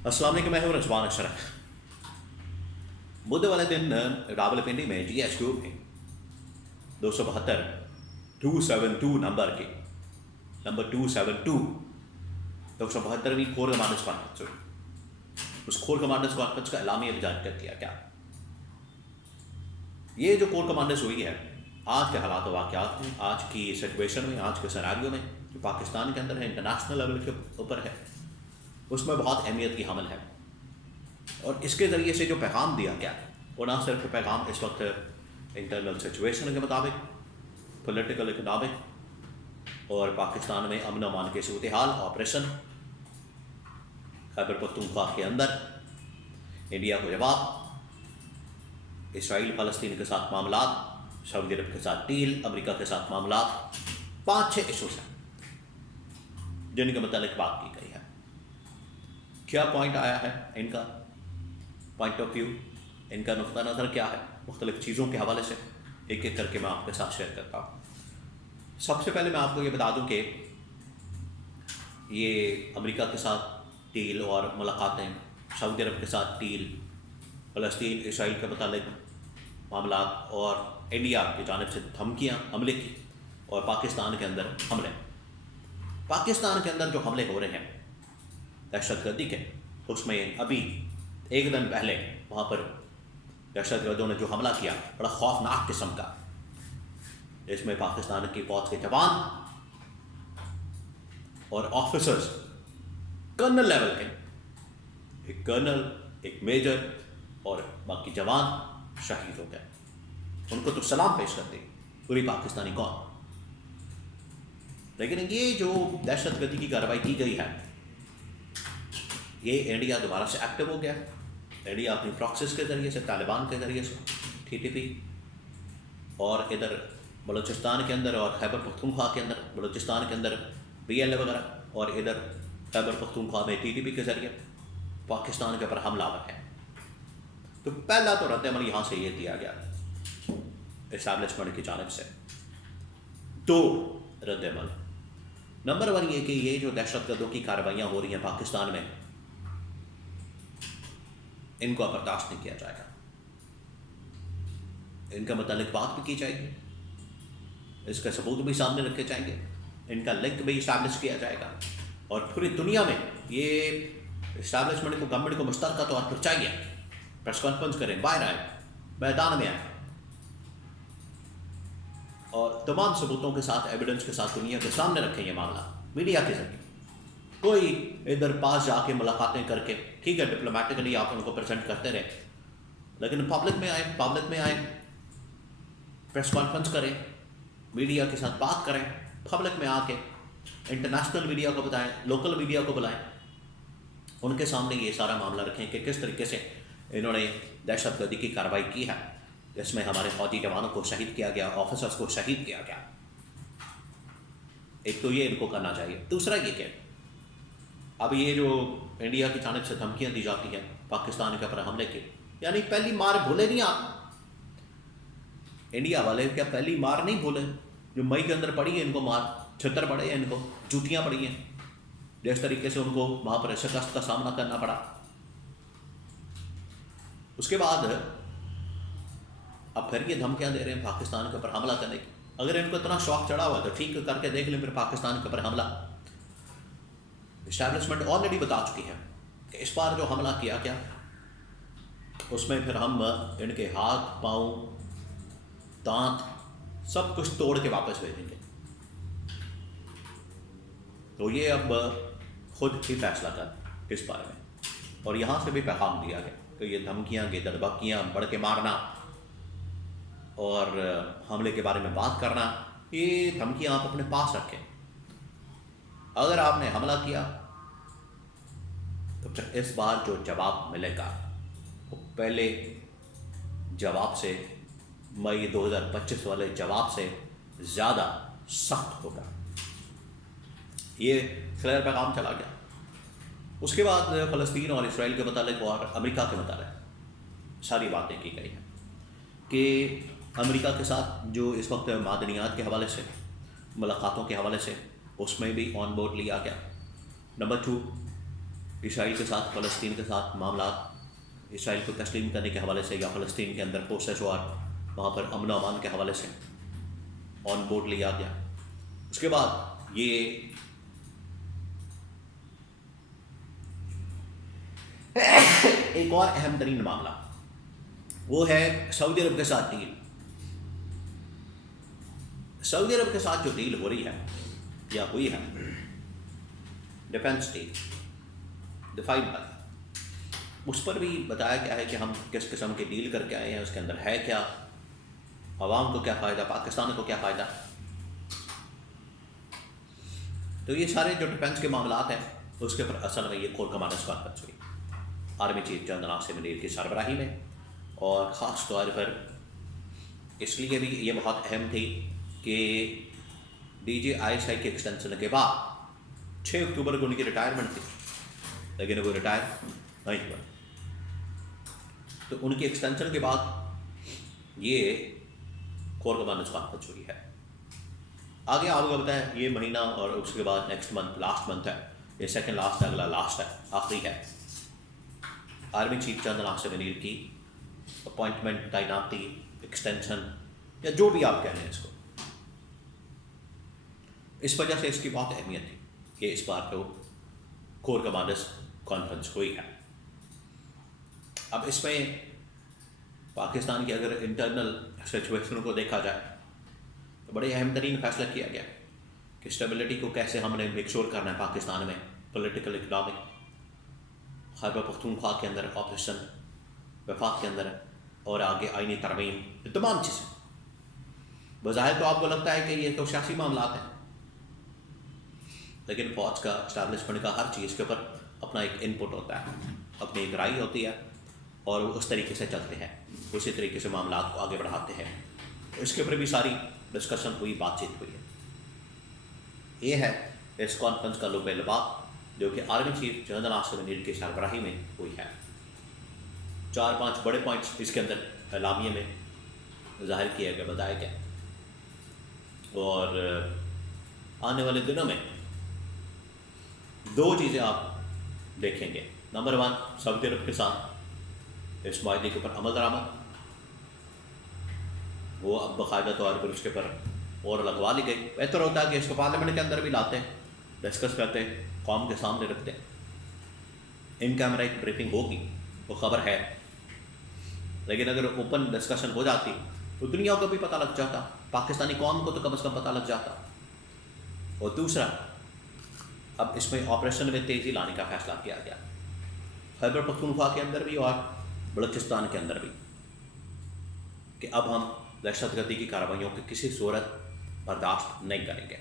अस्सलाम वालेकुम, मैं हूं रिजवान अशरफ। बुध वाले दिन रावलपिंडी में GHQ में 272 272 नंबर के नंबर 272 272वीं कोर कमांडर्स कॉन्फ्रेंस हुई। उस कोर कमांडर्स कॉन्फ्रेंस का एलामिया जारी कर दिया गया। ये जो कोर कमांडर्स हुई है, आज के हालात वाक़यात में, आज की सिचुएशन में, आज के सिनेरियो में जो पाकिस्तान के अंदर है, इंटरनेशनल लेवल के ऊपर है, उसमें बहुत अहमियत की हमल है। और इसके ज़रिए से जो पैगाम दिया गया वो ना सिर्फ पैगाम इस वक्त इंटरनल सिचुएशन के मुताबिक, पॉलिटिकल, इकनॉमिक और पाकिस्तान में अमन अमान के सूरत हाल, ऑपरेशन खैबर पख्तूनख्वा के अंदर इंडिया को जवाब, इसराइल फ़लस्तीन के साथ मामला, सऊदी अरब के साथ डील, अमेरिका के साथ मामला, 5-6 इशूज़ हैं जिनके मतलब बात की गई है। क्या पॉइंट आया है इनका, पॉइंट ऑफ व्यू, इनका नुक्ता नज़र क्या है मुख्तलिफ़ चीज़ों के हवाले से, एक एक करके मैं आपके साथ शेयर करता हूँ। सबसे पहले मैं आपको ये बता दूँ कि ये अमेरिका के साथ डील और मुलाकातें, सऊदी अरब के साथ डील, फ़लस्तीन इसराइल के मुतालिक मामला और इंडिया की जानिब से धमकियाँ हमले की और पाकिस्तान के अंदर हमले। पाकिस्तान के अंदर जो हमले हो रहे हैं दहशतगर्दी के, उसमें अभी एक दिन पहले वहाँ पर दहशतगर्दों ने जो हमला किया, बड़ा खौफनाक किस्म का, इसमें पाकिस्तान की फौज के जवान और ऑफिसर्स, कर्नल लेवल के, एक कर्नल, एक मेजर और बाकी जवान शहीद हो गए। उनको तो सलाम पेश करते पूरी पाकिस्तानी कौम। लेकिन ये जो दहशतगर्दी की कार्रवाई की गई है, ये इंडिया दोबारा से एक्टिव हो गया। इंडिया अपनी प्रॉक्सिस के ज़रिए से, तालिबान के ज़रिए से, TTP और इधर बलूचिस्तान के अंदर और खैबर पख्तूनख्वा के अंदर, बलूचिस्तान के अंदर BLA वगैरह और इधर खैबर पख्तूनख्वा में TTP के ज़रिए पाकिस्तान के ऊपर हमलावर है। तो पहला तो रद्द-ए-अमल यहाँ से ये दिया गया इस्टेब्लिशमेंट की जानिब से। 2 रद्द-ए-अमल, नंबर 1 ये कि ये जो दहशतगर्दों की कार्रवाइयाँ हो रही हैं पाकिस्तान में, इनको बर्दाश्त नहीं किया जाएगा। इनका मुतालिक बात भी की जाएगी, इसके सबूत भी सामने रखे जाएंगे, इनका लिंक भी इस्टेब्लिश किया जाएगा और पूरी दुनिया में ये इस्टेब्लिशमेंट को, गवर्नमेंट को मुश्तरका तौर पर चाहिए प्रेस कॉन्फ्रेंस करें, बाहर आए, मैदान में आए और तमाम सबूतों के साथ, एविडेंस के साथ दुनिया के सामने रखें ये मामला मीडिया के जरिए। कोई इधर पास जाके मुलाकातें करके, ठीक है, डिप्लोमेटिकली आप उनको प्रेजेंट करते रहे, लेकिन पब्लिक में आए, प्रेस कॉन्फ्रेंस करें, मीडिया के साथ बात करें, पब्लिक में आके इंटरनेशनल मीडिया को बताएं, लोकल मीडिया को बुलाएं, उनके सामने ये सारा मामला रखें कि किस तरीके से इन्होंने दहशतगर्दी की कार्रवाई की है, जिसमें हमारे फौजी जवानों को शहीद किया गया, ऑफिसर्स को शहीद किया गया। एक तो ये इनको करना चाहिए। दूसरा ये कि अब ये जो इंडिया की जानिब से धमकियाँ दी जाती हैं पाकिस्तान के ऊपर हमले की, यानी पहली मार भूले नहीं आप, इंडिया वाले क्या पहली मार नहीं भूले जो मई के अंदर पड़ी है, इनको मार, छितर पड़े हैं, इनको जूतियाँ पड़ी हैं, जिस तरीके से उनको वहाँ पर शिकस्त का सामना करना पड़ा। उसके बाद अब फिर ये धमकियाँ दे रहे हैं पाकिस्तान के ऊपर हमला करने की। अगर इनको इतना शौक चढ़ा हुआ है तो ठीक करके देख लें फिर पाकिस्तान के ऊपर हमला। इस्टेब्लिशमेंट ऑलरेडी बता चुकी है कि इस बार जो हमला किया गया उसमें फिर हम इनके हाथ, पाँव, दांत सब कुछ तोड़ के वापस भेजेंगे। तो ये अब खुद ही फैसला कर इस बारे में। और यहाँ से भी पैगाम दिया गया कि ये धमकियाँ, ये दरबकियाँ, बढ़ के मारना और हमले के बारे में बात करना, ये धमकियाँ आप अपने पास रखें। अगर आपने हमला किया तो फिर इस बार जो जवाब मिलेगा वो पहले जवाब से, मई 2025 वाले जवाब से ज़्यादा सख्त होगा। ये क्लियर पैगाम चला गया। उसके बाद फ़लस्तीन और इसराइल के मुतालिक और अमेरिका के मुतालिक सारी बातें की गई हैं कि अमेरिका के साथ जो इस वक्त मादनियात के हवाले से, मुलाकातों के हवाले से, उसमें भी ऑन बोर्ड लिया गया। नंबर 2, इसराइल के साथ, फ़लस्तीन के साथ मामला, इसराइल को तस्लीम करने के हवाले से या फ़लस्तीन के अंदर प्रोसेस और वहाँ पर अमन अमान के हवाले से ऑन बोर्ड लिया गया। उसके बाद ये एक और अहम तरीन मामला वो है सऊदी अरब के साथ डील। सऊदी अरब के साथ जो डील हो रही है या हुई है, डिफेंस डील, दिफाई बल, उस पर भी बताया गया है कि हम किस किस्म की डील करके आए हैं, उसके अंदर है क्या, अवाम को क्या फ़ायदा, पाकिस्तान को क्या फ़ायदा। तो ये सारे जो डिफेंस के मामलात हैं उसके ऊपर असल में ये कोर कमांडर्स कॉन्फ्रेंस हुई army chief general Asim Munir की सरबराही में, और ख़ास तौर पर इसलिए भी ये बहुत अहम थी कि DGISI के एक्सटेंशन के बाद 6 अक्टूबर को उनकी रिटायरमेंट थी, लेकिन वो रिटायर नहीं हुआ। तो उनकी एक्सटेंशन के बाद ये कोर कमांडर्स कॉन्फ्रेंस हुई है। आगे आपको बताएं, ये महीना और उसके बाद नेक्स्ट मंथ, लास्ट मंथ है, ये सेकंड लास्ट है, अगला लास्ट है, आखिरी है। Army chief general Asim Munir की अपॉइंटमेंट, तैनाती, एक्सटेंशन या जो भी आप कह रहे हैं इसको, इस वजह से इसकी बहुत अहमियत थी कि इस बार को कोर कमांडर्स कॉन्फ्रेंस हुई है। अब इसमें पाकिस्तान की अगर इंटरनल सिचुएशन को देखा जाए तो बड़े अहम तरीन फैसला किया गया कि स्टेबिलिटी को कैसे हमने मेक श्योर करना है पाकिस्तान में, पॉलिटिकल, इकनॉमिक, खैबर पख्तूनख्वा के अंदर ऑपरेशन वफाक के अंदर, और आगे आईनी तरमीम, ये तमाम चीज़ें। बज़ाहिर तो आपको लगता है कि ये तो सियासी मामलात हैं, लेकिन फ़ौज का, इस्टेब्लिशमेंट का हर चीज़ के ऊपर अपना एक इनपुट होता है, अपनी एक राय होती है, और वो उस तरीके से चलते हैं, उसी तरीके से मामला को आगे बढ़ाते हैं। तो इसके ऊपर भी सारी डिस्कशन हुई, बातचीत हुई है। ये है इस कॉन्फ्रेंस का लुब लबाब जो कि army chief general Asim Munir की सरबराही में हुई है। 4-5 बड़े पॉइंट्स इसके अंदर एलामिया में जाहिर किया गया, बताया गया, और आने वाले दिनों में 2 चीज़ें आप देखेंगे। नंबर 1, सऊदी अरब के साथ इस मायदे के ऊपर अमल दरामद, वो अब बाकायदा तौर पर उसके ऊपर और लगवा ली गई। बेहतर होता है कि इसको पार्लियामेंट के अंदर भी लाते हैं, डिस्कस करते हैं, कौम के सामने रखते हैं, इन कैमरा एक ब्रीफिंग होगी, वो खबर है। लेकिन अगर ओपन डिस्कशन हो जाती तो दुनिया को भी पता लग जाता, पाकिस्तानी कौम को तो कम से कम पता लग जाता। और दूसरा, अब इसमें ऑपरेशन में तेज़ी लाने का फैसला किया गया, खैबर पख्तूनख्वा के अंदर भी और बलूचिस्तान के अंदर भी, कि अब हम दहशतगर्दी की कार्रवाइयों की किसी सूरत बर्दाश्त नहीं करेंगे।